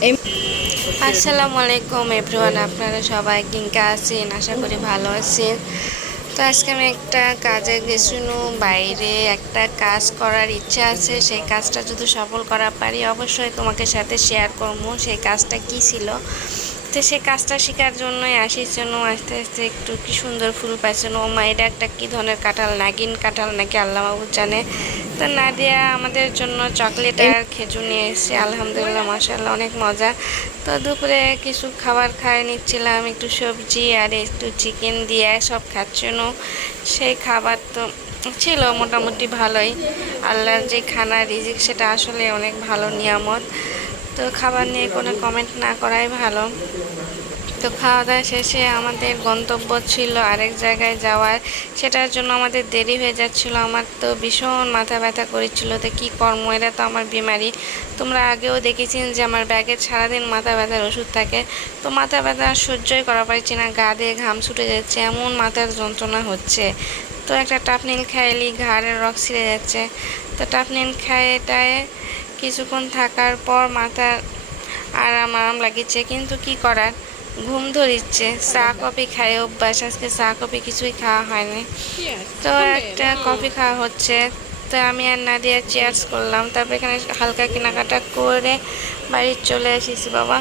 আসসালামু আলাইকুম এভরিওয়ান, আপনারা সবাই কিংকা আছেন? আশা করি ভালো আছেন। তো আজকে আমি একটা কাজে গেছিনু বাইরে একটা কাজ করার ইচ্ছা আছে। সেই কাজটা যদি সফল করা পারি, অবশ্যই তোমাকে সাথে শেয়ার করব। সেই কাজটা কি ছিল? তো সেই কাজটা শেখার জন্যই আসির জন্য আস্তে আস্তে একটু কি সুন্দর ফুল পাইছেন ও মা এটা একটা কী ধরনের কাঁঠাল? নাগিন কাঁঠাল নাকি আল্লাহ বাবু জানে। তো নাদিয়া আমাদের জন্য চকলেট আর খেজুর নিয়ে এসেছে আলহামদুলিল্লাহ মাসাল্লাহ অনেক মজা। তো দুপুরে কিছু খাবার খাই নিচ্ছিলাম একটু সবজি আর একটু চিকেন দিয়ে সব খাচ্ছিল সেই খাবার তো ছিল মোটামুটি ভালোই। আল্লাহর যে খানা রিজিক সেটা আসলে অনেক ভালো নিয়ামত। তো খাবার নিয়ে কোনো কমেন্ট না করাই ভালো। তো খাওয়া দাওয়া শেষে আমাদের গন্তব্য ছিল আরেক জায়গায় যাওয়ার। সেটার জন্য আমাদের দেরি হয়ে যাচ্ছিল, আমার তো ভীষণ মাথা ব্যথা করেছিল তো কী কর্ম এটা তো আমার বিমারি। তোমরা আগেও দেখেছেন যে আমার ব্যাগে সারাদিন মাথা ব্যথার ওষুধ থাকে। তো মাথা ব্যথা সহ্যই করা পারছি না, গা দিয়ে ঘাম ছুটে যাচ্ছে, এমন মাথার যন্ত্রণা হচ্ছে। তো একটা টাপনিল খাইলি, ঘাড়ের রক ছিঁড়ে যাচ্ছে। তো টাপনিল খাইটায় কিছুক্ষণ থাকার পর মাথা আরাম আরাম লাগিচ্ছে কিন্তু কি করার? ঘুম ধরিচ্ছে চা কফি খাই অভ্যাস। আজকে চা কফি কিছুই খাওয়া হয়নি। তো একটা কফি খাওয়া হচ্ছে। তো আমি আর নাদিয়া চেয়ার্স করলাম। তারপর এখানে হালকা কেনাকাটা করে বাড়ি চলে এসেছি বাবা।